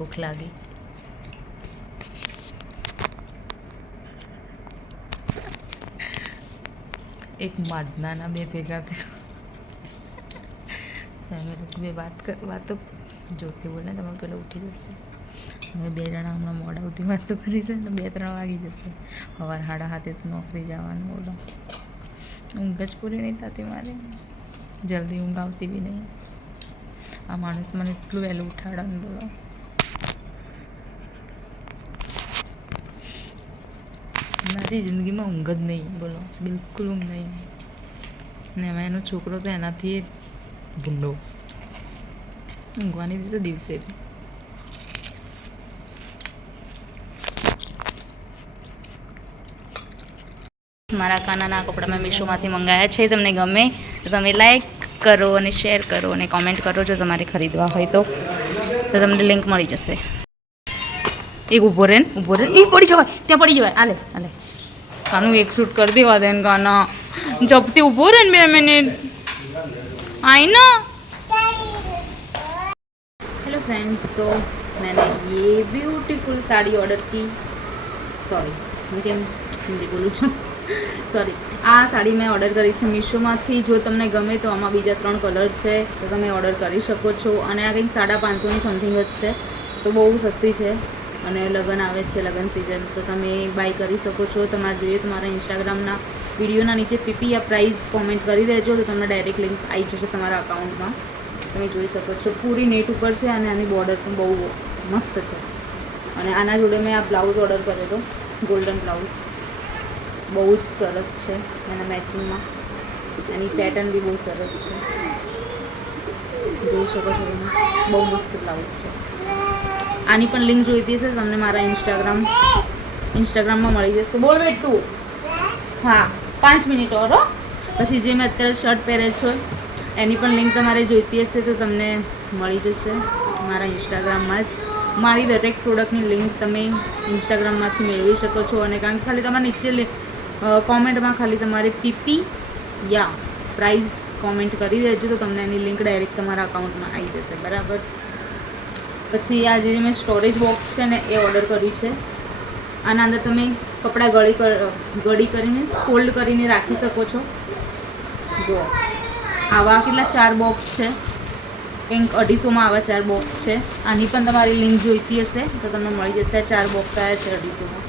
ભૂખ લાગી. એક માદનાના બે ભેગા થયા. અમે લોકો બે વાતો જોરથી બોલે તમારે પેલો ઉઠી જશે. હવે બે જણા હમણાં મોડા સુધી વાતો કરી છે ને 2-3 વાગી જશે. સવાર 7:30 તો નોકરી જવાનું. બોલો ઊંઘ જ પૂરી નહીં થતી મારે. જલ્દી ઊંઘ આવતી બી નહીં. આ માણસ મને એટલું વહેલું ઉઠાડે ને બોલો. મારી જિંદગીમાં ઊંઘ જ નહીં બોલો, બિલકુલ ઊંઘ નહીં. ને એમાં એનો છોકરો તો એનાથી ભૂંડો. ઊંઘવાની તો દિવસે બી. મારા કાનાના કપડાં મેં મીશોમાંથી મંગાવ્યા છે. તમને ગમે તો તમે લાઈક કરો અને શેર કરો અને કોમેન્ટ કરો. જો તમારે ખરીદવા હોય તો તમને લિંક મળી જશે. એક ઊભો રહે એ પડી જવાય, ત્યાં પડી જવાય. આલે કાનું એક શૂટ કરી દેવા દે ને કાના જપતી ऊभो रहे 2 मिनट आई ना. हेलो फ्रेंड्स, तो मैंने ये ब्यूटीफुल साड़ी ऑर्डर की. सॉरी હું કેમ હિન્દી બોલું છું, સોરી. આ સાડી મેં ઓર્ડર કરી છે મીશોમાંથી. જો તમને ગમે તો આમાં બીજા 3 કલર છે, તો તમે ઓર્ડર કરી શકો છો. અને આ કંઈક 550ની સમથિંગ જ છે, તો બહુ સસ્તી છે. અને લગ્ન આવે છે, લગ્ન સિઝન, તો તમે બાય કરી શકો છો. તમારે જોઈએ તો મારા ઇન્સ્ટાગ્રામના વિડીયોના નીચે પીપી યા પ્રાઇસ કોમેન્ટ કરી દેજો, તો તમને ડાયરેક્ટ લિંક આવી જશે તમારા અકાઉન્ટમાં. તમે જોઈ શકો છો. પૂરી નેટ ઉપર છે અને આની બોર્ડર પણ બહુ મસ્ત છે. અને આના જોડે મેં આ બ્લાઉઝ ઓર્ડર કર્યો હતો, ગોલ્ડન બ્લાઉઝ. બહુ જ સરસ છે એના મેચિંગમાં. એની પેટર્ન બી બહુ સરસ છે, જોઈ શકો છો તમે. બહુ મસ્ત બ્લાઉઝ છે. આની પણ લિંક જોઈતી હશે તમને મારા ઇન્સ્ટાગ્રામમાં મળી જશે. બોલ બેટું. હા 5 મિનિટ ઓર. પછી જે મેં અત્યારે શર્ટ પહેરે છે એની પણ લિંક તમારે જોઈતી હશે તો તમને મળી જશે મારા ઇન્સ્ટાગ્રામમાં જ. મારી દરેક પ્રોડક્ટની લિંક તમે ઇન્સ્ટાગ્રામમાંથી મેળવી શકો છો. અને કારણ કે ખાલી તમારે નીચે કોમેન્ટમાં ખાલી તમારે પીપી યા પ્રાઇસ કોમેન્ટ કરી દેજો, તો તમને એની લિંક ડાયરેક્ટ તમારા અકાઉન્ટમાં આવી જશે. બરાબર. પછી આ જે મેં સ્ટોરેજ બોક્સ છે ને એ ઓર્ડર કર્યું છે. આના અંદર તમે કપડાં ગળી કરીને ફોલ્ડ કરીને રાખી શકો છો. જો આવા કેટલા 4 બોક્સ છે, કંઈક 250માં આવા 4 બોક્સ છે. આની પણ તમારી લિંક જોઈતી હશે તો તમને મળી જશે. 4 બોક્સ આવ્યા છે 250માં.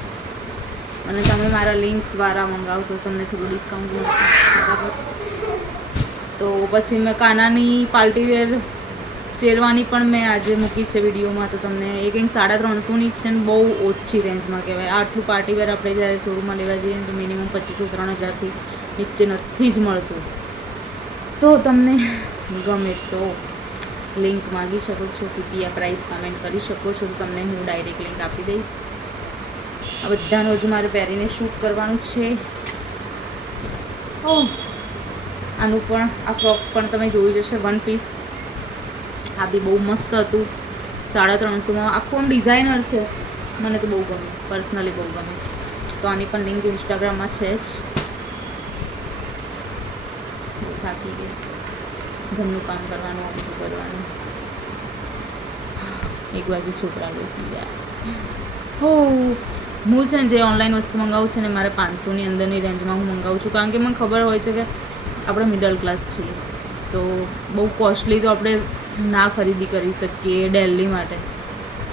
અને તમે મારા લિંક દ્વારા મંગાવશો તમને થોડું ડિસ્કાઉન્ટ મળશે. બરાબર. તો પછી મેં કાનાની પાર્ટીવેર શેરવાની પણ મેં આજે મૂકી છે વિડીયોમાં, તો તમને એ કંઈક 350ની જ છે ને બહુ ઓછી રેન્જમાં કહેવાય. આટલું પાર્ટીવેર આપણે જ્યારે શોરૂમમાં લેવા જઈએ તો મિનિમમ 2500-3000થી નીચે નથી જ મળતું. તો તમને ગમે તો લિંક માગી શકો છો, પીપીઆ પ્રાઇસ કમેન્ટ કરી શકો છો, તો તમને હું ડાયરેક્ટ લિંક આપી દઈશ. આ બધાનો જ મારે પહેરીને શૂટ કરવાનું છે. આનું પણ આ ફ્રોક પણ તમે જોઈ જશે, 1 પીસ. આ બી બહુ મસ્ત હતું. 350માં. આખું આમ ડિઝાઇનર છે. મને તો બહુ ગમે, પર્સનલી બહુ ગમે. તો આની પણ લિંક ઇન્સ્ટાગ્રામમાં છે જ. થાકી ગઈ, ઘરનું કામ કરવાનું, આ બધું કરવાનું. એક બાજુ છોકરા લોકી ગયા. હું છે ને જે ઓનલાઈન વસ્તુ મંગાવું છે ને મારે 500ની અંદરની રેન્જમાં હું મંગાવું છું. કારણ કે મને ખબર હોય છે કે આપણે મિડલ ક્લાસ છીએ, તો બહુ કોસ્ટલી તો આપણે ના ખરીદી કરી શકીએ ડેલી માટે.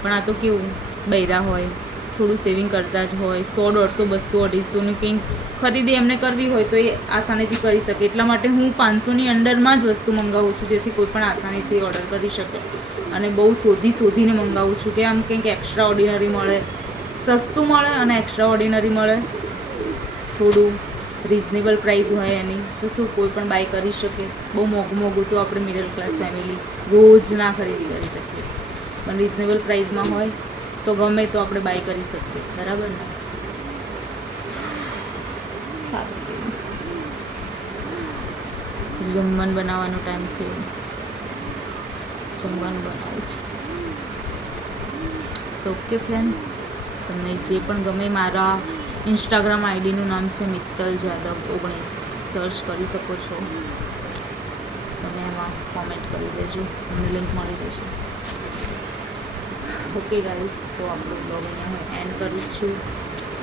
પણ આ તો કેવું બૈરા હોય, થોડું સેવિંગ કરતા જ હોય, 100, 150, 200, 250ની કંઈક ખરીદી એમને કરવી હોય તો એ આસાનીથી કરી શકે. એટલા માટે હું 500ની અંડરમાં જ વસ્તુ મંગાવું છું, જેથી કોઈ પણ આસાનીથી ઓર્ડર કરી શકે. અને બહુ શોધીને મંગાવું છું કે આમ કંઈક એક્સ્ટ્રા ઓર્ડિનરી મળે, સસ્તું મળે અને એક્સ્ટ્રા ઓર્ડિનરી મળે, થોડું રિઝનેબલ પ્રાઇસ હોય એની, તો શું કોઈ પણ બાય કરી શકે. બહુ મોંઘું તો આપણે મિડલ ક્લાસ ફેમિલી રોજ ના ખરીદી કરી શકીએ, પણ રિઝનેબલ પ્રાઇસમાં હોય તો ગમે તો આપણે બાય કરી શકીએ. બરાબર ને. જમવાનું બનાવવાનો ટાઈમ થયો, જમવાનું બનાવું છે. તો ઓકે ફ્રેન્ડ્સ, તમને જે પણ ગમે, મારા ઇન્સ્ટાગ્રામ આઈડીનું નામ છે મિત્તલ જાદવ 19, સર્ચ કરી શકો છો. તમે એમાં કોમેન્ટ કરી દેજો, તમને લિંક મળી જશે. ઓકે ગાઈસ, તો આપણો બ્લોગ અહીંયા હું એન્ડ કરું છું.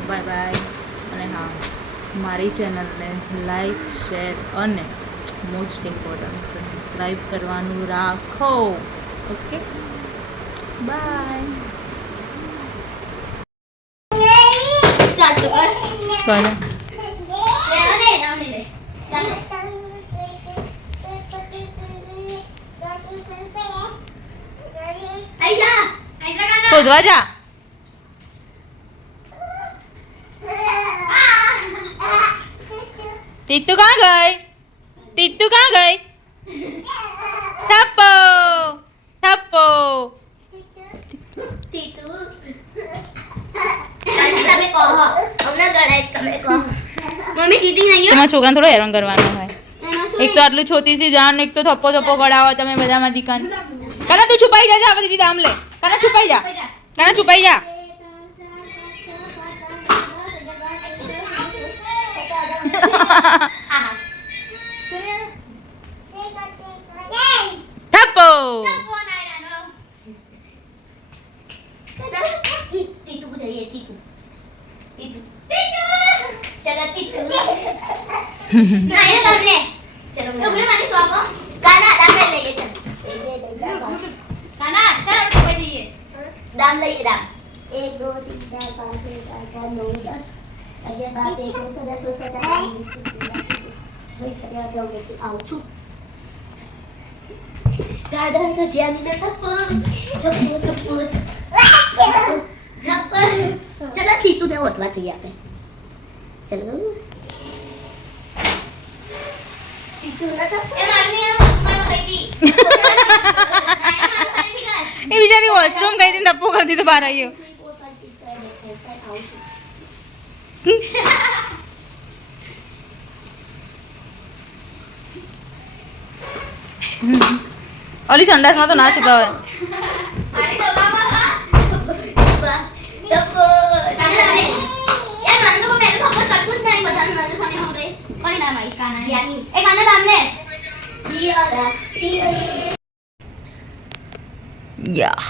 Bye bye. અને હા, મારી ચેનલને લાઈક, શેર અને મોસ્ટ ઇમ્પોર્ટન્ટ સબસ્ક્રાઈબ કરવાનું રાખો. Okay, by. સ્ટાર્ટ કર. કરો. શોધવા જા. તીતુ કहाँ गई? તીતુ कहाँ गई? થપ્પો થપ્પો. તીતુ તમે કહો અમને ગણાય તમે કહો મમ્મી ચીટિંગ નહીં તમારા છોકરાને થોડો હેરાન કરવાનો હોય. એક તો આટલું છોટી સી જાન, એક તો થપ્પો થપ્પો કરાવો તમે બધામાંથી. કાના તું છુપાઈ જા, આ દીદી દામ લે. કાના છુપાઈ જા, કાના છુપાઈ જા. થપ્પો. તીતુ को चाहिए તીતુ તીતુ चलो તીતુ ना ये दाम ले चलो मैं मानी स्वागो गाना दाम ले ले चल गाना चल कोई चाहिए दाम ले दाम 1 2 3 4 5 6 7 8 9 10 11 12 13 14 15 16 17 આવું છું દાદા તો ધ્યાન ન થપ્પો થપ્પો થપ્પો થપ્પો ચલો તીતુ ને ઓટવા જોઈએ આપણે ચલો તીતુ ના થપ્પો એ મારની વોશરૂમમાં ગઈ હતી એ બિચારી વોશરૂમ ગઈ હતી, થપ્પો કરતી તો બહાર આવ્યો. ઓલી સંડાસમાં તો ના છુપાવે. અરે દબાવા થપ્પો યાર મને તો પહેલે ખબર કરતું જ નહીં બધા નજર સામે હું રે કોની નામ આવી કાના યાની એક આના નામ લે ટીઆરા યા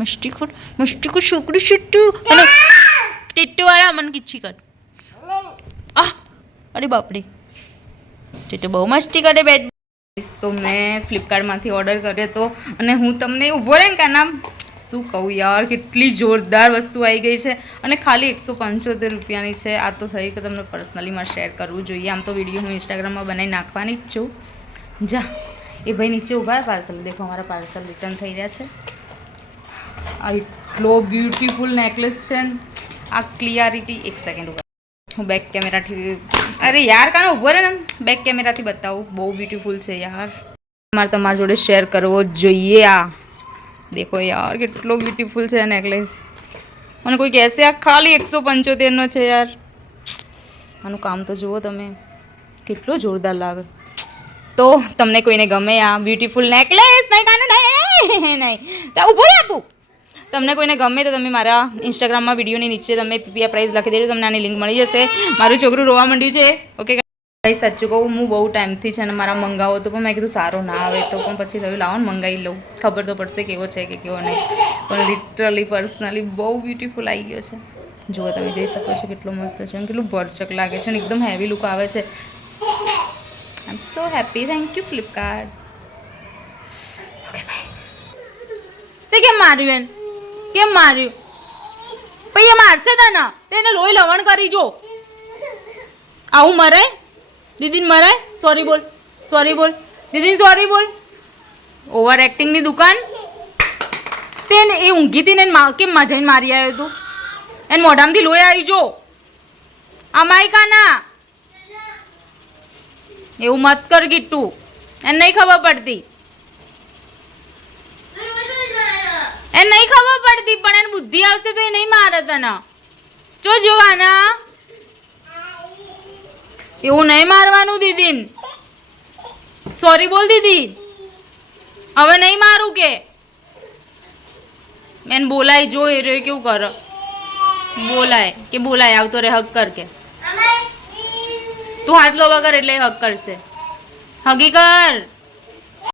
મસ્તી છોકરું છૂટું અને ટીટુ વાળા મને કિચ્છી કર. અરે બાપરે, ટીટુ બહુ મસ્તી કરે. બેટ તો મેં ફ્લિપકાર્ટમાંથી ઓર્ડર કર્યો હતો અને હું તમને ઊભો રહે ને કા નામ શું કહું યાર, કેટલી જોરદાર વસ્તુ આવી ગઈ છે અને ખાલી 175 રૂપિયાની છે. આ તો થઈ કે તમને પર્સનલી મારે શેર કરવું જોઈએ. આમ તો વિડીયો હું ઇન્સ્ટાગ્રામમાં બનાવી નાખવાની જ છું. જા એ ભાઈ નીચે ઊભા પાર્સલ દેખો, અમારા પાર્સલ રિટર્ન થઈ રહ્યા છે. આ એટલો બ્યુટીફુલ નેકલેસ છે ને, આ ક્લિયરિટી. એક સેકન્ડ ઉપર હું બેક કેમેરાથી, અરે યાર કાનો ઊભો રહે ને, બેક કેમેરાથી બતાવું. બહુ બ્યુટીફુલ છે યાર, મારે તમારી જોડે શેર કરવો જોઈએ. આ દેખો યાર કેટલો બ્યુટીફુલ છે નેકલેસ. મને કોઈ કહેશે આ ખાલી 175નો છે યાર. આનું કામ તો જુઓ તમે, કેટલો જોરદાર લાગે. તો તમને કોઈને ગમે આ બ્યુટીફુલ નેકલેસ? નહીં કાનો નહીં ઊભો રહે આપું. તમને કોઈને ગમે તો તમે મારા ઇન્સ્ટાગ્રામમાં વિડીયોની નીચે તમે પીપીઆર પ્રાઇસ લખી દેજો, તમને આની લિંક મળી જશે. મારું છોકરું રોવા માંડ્યું છે. ઓકે ગાઈસ, સાચું કહું હું બહુ ટાઈમથી છે ને મારા મંગાવો તો પણ મેં કીધું સારો ના આવે તો પણ પછી થયું લાવો ને મંગાવી લઉં, ખબર તો પડશે કેવો છે કે કેવો નહીં. પણ લિટરલી પર્સનલી બહુ બ્યુટીફુલ આવી ગયો છે. જુઓ તમે જોઈ શકો છો કેટલો મસ્ત છે અને કેટલું ભરચક લાગે છે અને એકદમ હેવી લુક આવે છે. I am so happy. Thank you Flipkart. Okay bye. તે કેમ માર્યું એને? કેમ માર્યું? પછી એ મારશે તને તો એને લોહી લવણ કરી જો. આવું મરાય? દીદીને મરાય? સોરી બોલ, સોરી બોલ દીદી, સોરી બોલ. ઓવર એક્ટિંગની દુકાન. તેને એ ઊંઘી હતી ને કેમ જઈને મારી આવ્યો તું? એને મોઢામાંથી લોહી આવી જો. અમાયકા ના એવું મત કર ગીટું, એને નહીં ખબર પડતી. એને નહીં ખબર પડતી પણ એને બુદ્ધિ આવશે તો એ નહીં મારે તને. જોજો આના એવું નહીં મારવાનું દીદીને. સોરી બોલ દીદી, હવે નહીં મારું કે. એને બોલાય જો એ રે કેવું કરે, બોલાય કે બોલાય આવતો રે હક કર કે. તું હાથ લો વગર એટલે હગ કરશે. હગી કર.